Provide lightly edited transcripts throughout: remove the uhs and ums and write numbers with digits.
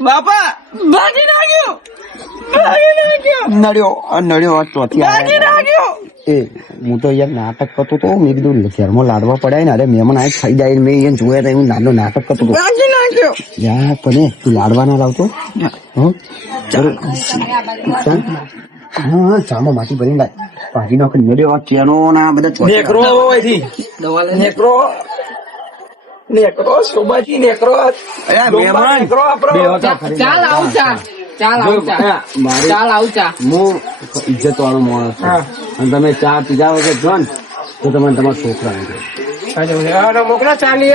બાપા ભાગી નાખ્યો નડ્યો ચોથી ભાગી નાખ્યો એ હું તો યાર નાટક કરતો તો મેં કીધું શહેરમાં લાડવા પડાય ને અરે મહેમાન આ ખાઈ જાય મેં એને જોયા હતા એવું નાનો નાટક કરતો હતો ભાગી નાખ્યો યાર પણ તું લાડવા ના લાવતો હા ચામાં માટી ભરી લાય ભાગી નાખ નડ્યો ચેનો ના બધા નેકરો અહીંથી નેકરો શોભાજી નેકરો મહેમાન નેકરો આપણો ચાલ આવું ચા હું ઇજ્જત વાળો માણસ છું અને તમે ચા પીધા વગર જો ને તો તમે તમારા છોકરા મોકલા ચાલી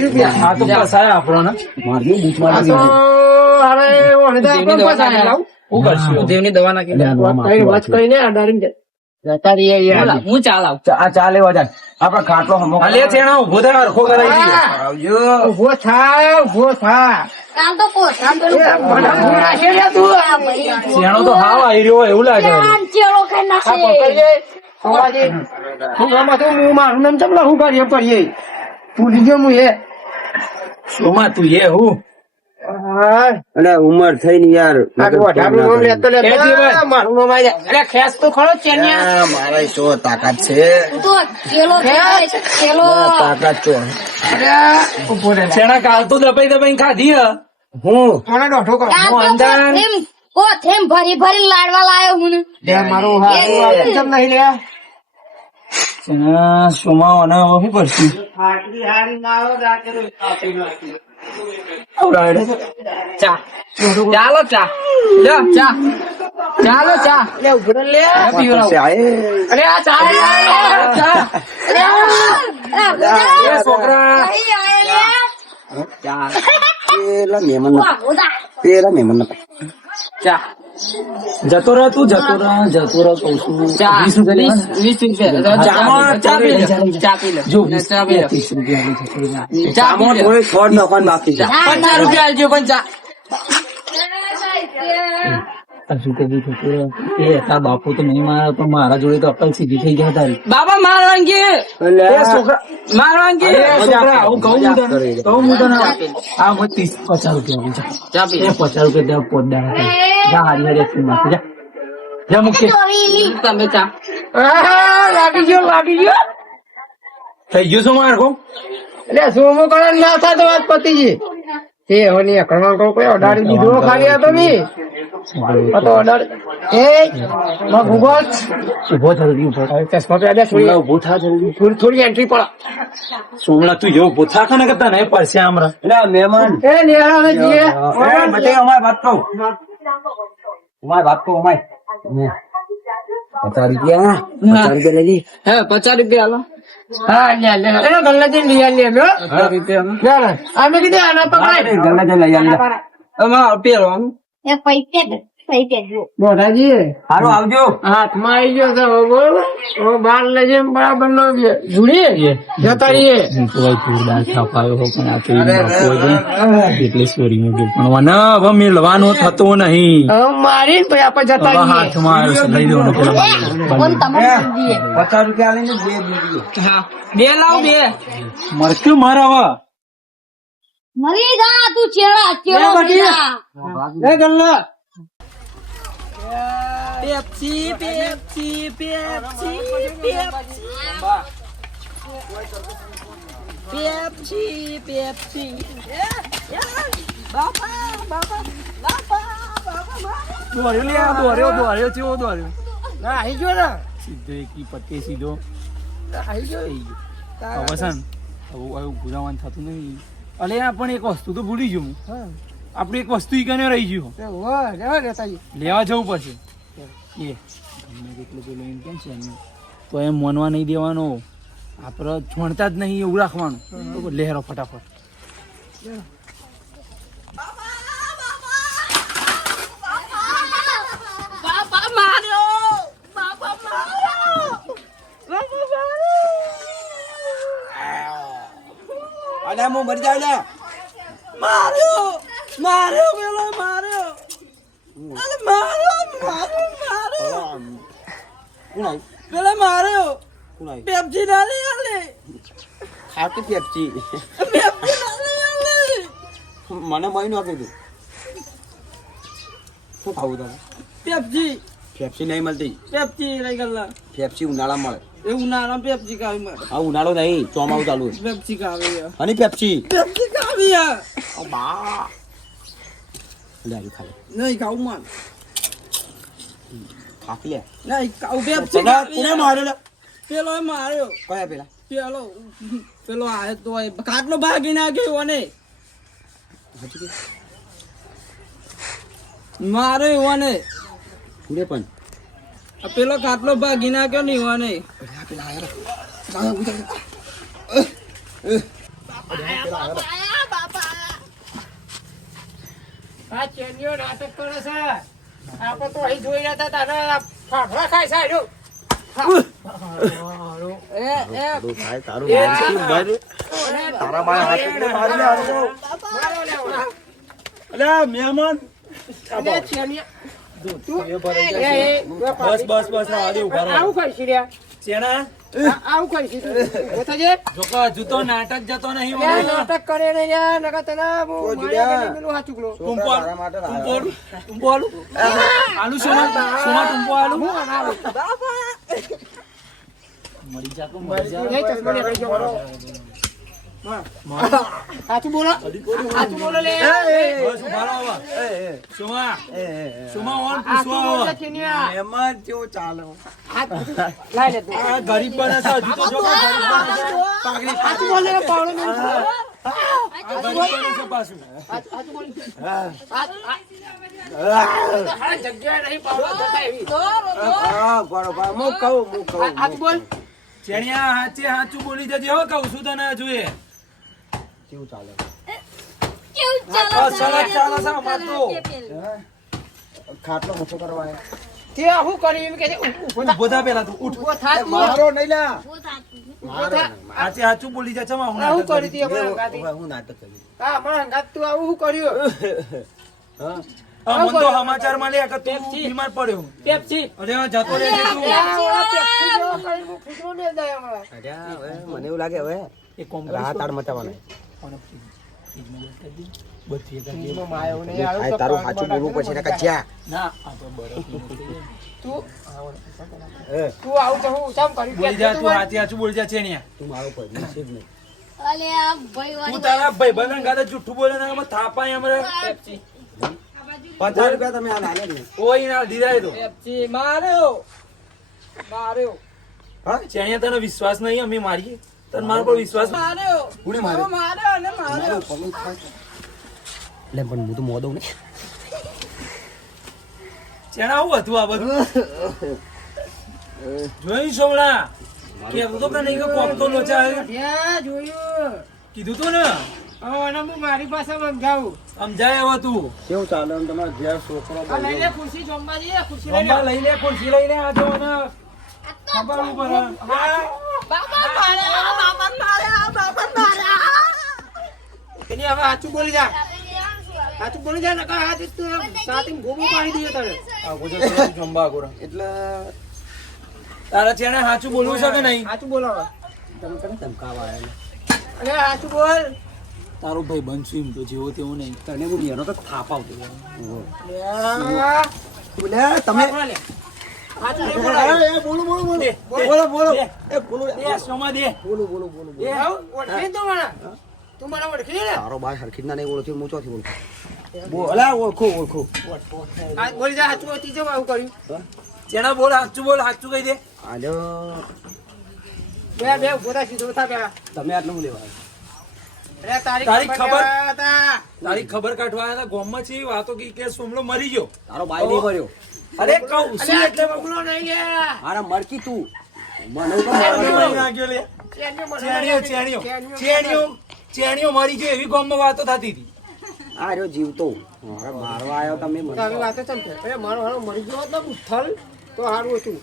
રૂપિયા તો પસાય આપણો ને મારી બૂચ દેવની દવા નાખી હું ચાલ આવું ચા લેવા જાય આપડે ખાટલો લે તેના ઉભો થાય હરખો કરાવી ઉભો થા કામ તો કોથામ તો શેણો તો હાવ આવી રહ્યો એવું લાગે ચેડો ખાઈ નાખે મારું નામ ચમલા હું કરીએ પડીએ ભૂલી ગયો હું સોમા તું એ હું અને ઉંમર થઈ ને યાર ખેસ તો ખરો ચેન્યા મારા શું તાકાત છે તો ચેલો ચેલો તાકાત છો શેણા કાલ તો દબાઈ ખાધી હું મને દોઢો કરો કોથેમ ભરી ભરી લાડવા લાયો હું મારું હારું કેમ નહીં લ્યા સોમા અને શું કરશું ચા ચાલો ચા ચાલો ચા લે ઉભરો લે અરે આ ચા છોકરા પેલા મહેમાન ચા જતો રહ તું જતો રહ કઉ છું 20 રૂપિયા ચા પી લે જો ચા પી લે 30 રૂપિયા ચામાં થોડી થોડ નફાન બાકી છે 50 રૂપિયા આલજો પણ ચા બાપુ તો નહીં મારા પણ મારા જોડે તો અક્કલ સીધી થઈ ગયા તારી બાબા મારવાંગી છોકરા મારવાંગી છોકરા આવું કહું હું તને હા 50 રૂપિયા ચા પી 50 રૂપિયા પોતદાર જા હારી હારી એકથી માથે જા જા મુકે તમે ચા લાગી ગયો થઈ ગયો છો માર કો એટલે સોમો કરણ ના થાય તો વાત પતી ગઈ તે હોની અકરવા કો કોઈ ઓડાડી દીધો ખાલી આ તમે તો ઓર્ડર એ માં ભૂગોળ ઉભો જલ્દી ઉભો ચશ્મા પહેર્યા થોડી ઉભો થા જલ્દી થોડી એન્ટ્રી પડો સોમલા તું જેવો ઉભો થા ખાને કરતા નહીં પડશે આમરા એટલે મહેમાન એ નિયારા મે જીએ મતે અમારી વાત કહું અમારી વાત કહું અમારી 50 રૂપિયા લઈ લી હે 50 રૂપિયા આલો હા લે લે એનો ગલ્લાજી લઈ આલી અમે 50 રૂપિયા લે અમે કીધું આના પકડાય ગલ્લા જઈ લઈ આવી અમાર પેલો એ પૈસે જો મોઢાજી હારો આવજો હાથમાં આવી ગયો તો બરોબર ઓ બાર લેજે બરાબર નો જુડી જતા રહીએ કોઈ પૂરદાર છાપાયો હો પણ આ તો એટલે સોરી નો પણ વના હવે મેળવાનો થતો નહીં મારી પછી આપણે જતા રહીએ હાથમાં આવ્યો લઈ દેવાનો પેલા કોણ તમારે દીએ 50 રૂપિયા લઈને બે બીજી હા બે લાવ બે મરક્યું મારા મરી જા તું ચેડા ચેડો એ ગલ્લા Pepsi Pepsi Pepsi Pepsi Pepsi દોર્યો ચેવો દોર્યો ના આવી ગયો ને સીધો એકી પટ્ટી સીધો આવી ગયો અવસાન આવું ગુજાવાન થતું નહીં અલે આ પણ એક વસ્તુ તો ભૂલી ગયો હું આપણે એક વસ્તુ ઈ કને રહી ગયો લેવા જવું પડશે એ ગમે તેટલું પેલું એમ કેમ છે તો એમ માનવા નહીં દેવાનો આપણે છોડતા જ નહીં એવું રાખવાનું તો લહેરો ફટાફટ અને હું મરી જાય ને માર્યો પેલો માર્યો અરે માર્યો પેલા માર્યો પેપ્સી ના લે ખાતું પેપ્સી પેપ્સી મને મહિનો કીધું શું ખાવું તારે પેપ્સી પેપ્સી નહીં મળતી પેપ્સી લઈ ગયેલા પેપ્સી ઉનાળા મળે એ ઉનાળા પેપ્સી ખાવી મારે આ ઉનાળો નહીં ચોમાસું ચાલુ છે. પેપ્સી ખાવી અને પેપ્સી પેપ્સી ખાવી બા લે આવી ખાલી નહીં ખાવું મારે ખાકી લે નહીં ખાવું પેપ્સી કોને માર્યો લે પેલો માર્યો કયા પેલા પેલો આવે તો કાટલો ભાગી નાખ્યો અને હજી કે માર્યો અને કુડે પણ પેલો કાટલો ભાગી નાખ્યો ને અને આ ચેનિયો નાટક કરે છે આપણે તો અહીં જોઈ રહ્યા હતા તારા ફાફડા ખાય છે આજો તારું થાય તારું મારી તારા બાય હાથ મારી લે આરો અલ્યા મહેમાન બસ આ દે ઉભા રહો આવું કઈ છે ચેના આવું કઈ છે તું થજે જોકા જૂતો નાટક જતો નહીં યાર નાટક કરે ને યાર નકા તને હું માર્યા કે પેલું હાચુકલો ટુંપો આલુ આલુ સોના ટુંપો આલુ મરી જા નહીં ચશ્મા ને કઈ જો સાચું બોલો લે બસ ઉભા રહો હવે સોમા ઓન પૂછવા હવે મહેમાન કેવો ચાલે લાઈ લે તું આ ગરીબ બને છે હજુ તો જો કે ગરીબ બને છે પાઘડી સાચું બોલ ને પાવડો ને આ ગરીબ બને છે પાછું સાચું બોલ હા જગ્યા નહીં પાવડો જતા એવી હા બરોબર હું કહું સાચું બોલ ચેણિયા હાચે હાચું બોલી જજે હો કહું છું તને જોઈએ કેવું ચાલે કેવું બસ સરસ ચાલે છે અમાર તો ખાટલો મોટો કરવા આયા. તે આવું કર્યું એમ કે છે ઉભો થા પેલા તું ઉઠ ઉભો થા તું મારો નહીં લા ઉભો થા હાચે હાચું બોલી જા ચમા હું આવું નાટક કરી કરી. તી અમારા ગાડી હું નાટક કર્યું હા અમારા હંગાત તું આવું શું કર્યું હા અમન તો સમાચાર માં લે કે તું બીમાર પડ્યો પેપ્સી અરે આ જતો રે તું અલ્યા, હવે મને એવું લાગે હવે એ કોમ રાહત આડ મચાવવાના બધી કરી આ તારું સાચું બોલવું પછી ને કચ્યા ના આ તો બરફ તું આવું તો હું ચમ કર્યું બોલી જા તું હાચે હાચું બોલી જા ચેણિયા તું મારો પડ્યો છે જ નહીં અલે આ ભાઈ તું વાળી તારા ભાઈ બંધન ગાતે જુઠ્ઠું બોલે ને અમે થાપાય અમે પેપ્સી 50 રૂપિયા તમે આ લાલે જ નહીં કોઈ ના દીધા તો પેપ્સી માર્યો હા ચેણિયા તને વિશ્વાસ નહીં અમે મારીએ તને મારા પર વિશ્વાસ માર્યો કોને માર્યો? માર્યો અને માર્યો લે પણ હું તો મોદો ને ચેણા આવું હતું આ બધું જોઈ સોમણા કહેતો તો કે નહીં કે કોક તો લોચા હે? ત્યાં જોયું કીધું તું ને હવે અને હું મારી પાસે સમજાવું સમજાય હવે તું કેવું ચાલે આમ તમારા ઘેર છોકરો આ લઈ લે ખુરશી જમવા જઈએ ખુરશી લઈ લે રંબા લઈ લે ખુરશી લઈ લે આ જો ને ખબર ઉપર એની હવે સાચું બોલી જા નકર હાથ તું સાથી ગોબું પાડી દઈએ તને આ ગુજરાત જંબા ગોરા એટલે તારા ચેણે સાચું બોલવું છે કે નહીં સાચું બોલો હવે તમે કેમ ધમકાવા આવેલા અરે સાચું બોલ તારો ભાઈ બનશું એમ તો જેવો તેવો નહીં તને હું બેનો તો થાપ આવતો લે તમે સાચું નહીં બોલાય. બોલો દે. એ બોલો દે સોમા દે બોલો એ આવું ઓળખી તું મને તું મને ઓળખી લે તારો બાર હરખી ના નહીં ઓળખ્યો હું ચોથી ઓળખું બોલા ઓળખો આ બોલી જા સાચું હતી જો આવું કર્યું ચેણા બોલ સાચું બોલ સાચું કહી દે આલ્યો બે ઉભો સીધો થા પેલા તમે આટલું હું લેવા અરે તારી તારી ખબર ખબર- લેવા હતા. તારી ખબર કાઢવા આવ્યા હતા ગામમાં છે વાતો કી કે સોમલો મરી ગયો તારો બાઈ નહીં મર્યો અરે કહું અરે શું એટલે આ બબલો નહીં ગયા મારા મરકી તું મને તો ચેણીઓ મારવાનો. મરી નાખ્યો લે. ચેણીઓ મને ચેણીઓ મરી ગયો એવી ગામમાં વાતો થતી હતી આ રહ્યો જીવતો મારા મારવા આવ્યો તમે મને તારી વાતો ચમ છે અરે મારો હારો મરી ગયો હોત ને ઉથલ તો સારું હતું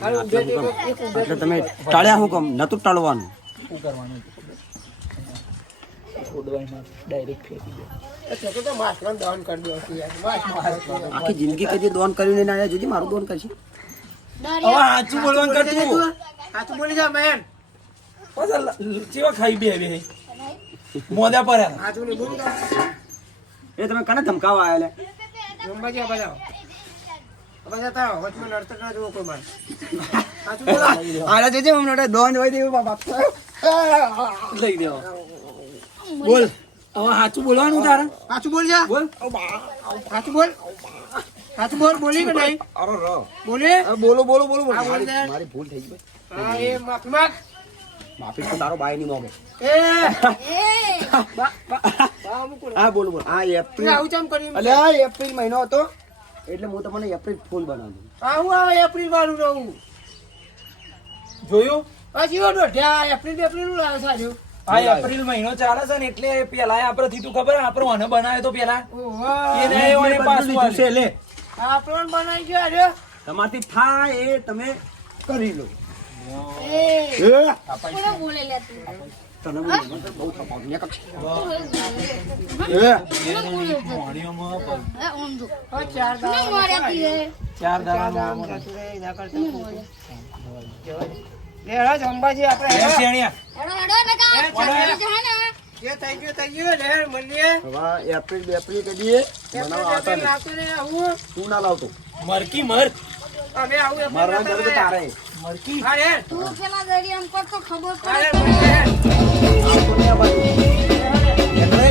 હારું ઉભે તે તો એક ઉભે એટલે તમે ટાળ્યા હું કમ નતું ટાળવાનું શું કરવાનું ડાયરેક્ટ ફેંકી દે છે તો માછલાને દહન કરી દો યાર માછલા આખી જિંદગી કદી દોન કર્યું નહીં આયા જોજી મારું દોન કરશે હવે સાચું બોલવાનું કરતું સાચું બોલી જા મેન પાછા ચેવા ખાઈ બે બે મોદા પડ્યા હાચું નહીં બોલી દો. એ તમે કને ધમકાવા આયા લે? અંબાજી આ બાજુ આવો. આ બાજુ આવો. વચમાં નડતર ના જુઓ કોઈ મારે. હાચું બોલો. આલા જોજે મને નડે દોન હોય દેવું બાપ. લઈ દેવો બોલ હવે સાચું બોલવાનું તારે હાચું બોલ જા. બોલ હાચું બોલ. હાચું બોલ. બોલી કે નહીં? અરે રો. બોલી? બોલો બોલો બોલો બોલો. હા, બોલ દે. મારી ભૂલ થઈ ગઈ ભાઈ. હા, એ માફી માંગ. માફી તો તારો બાય ની મોગે. એ એ બા અમુક બોલો. હા બોલો બોલો. આ તું એપ્રિલ આવું ચમ કર્યું? અલે આ એપ્રિલ મહિનો હતો એટલે હું તમને એપ્રિલ ફૂલ બનાવું. આવું આવે એપ્રિલ વાળું રહું. જોયું પછી ઓ દોઢિયા એપ્રિલ નું લાવે સારું. આ એપ્રિલ મહિનો ચાલે છે ને એટલે પેલા આપણે થી તું ખબર આપણે મને બનાવ્યો તો પેલા ઓહો. એને એને પાછું આલ્યું. લે આપણો બનાવી ગયો અરે. તમારથી થાય એ તમે કરી લો. એ એ કોને બોલે લે તું તને બહુ થપાવ ને કક્ષ. કોને બોલે છે? મોણીઓમાં પણ એ ઊંધું. ઓ ચાર કોને દાડા માર્યા તી એ? ચાર ચાર દાડાનો દાડા જતું રહે, એના કરતા કોને તું. માર્યા? લે હેડો અંબાજી આપણે એમ હેડો. શેણિયા. હેડો હેડો ને કા એ ચાલે. ચાલે છે ને જે થઈ ગયું લે મળીએ. હવે એપ્રિલ બેપ્રિલ કદીએ બનાવવા આવતા એપ્રિલ નહીં. લાવતો ને આવું. તું ના લાવતો. મરકી મર અમે આવું એપ્રિલ મારવા લાવતા જરૂર તો ને. તારે. મરકી હા રે. તું પેલા દરિયામ કર તો ખબર હા રે, પડે મળીએ. આવતો નહીં આ બાજુ. એટલે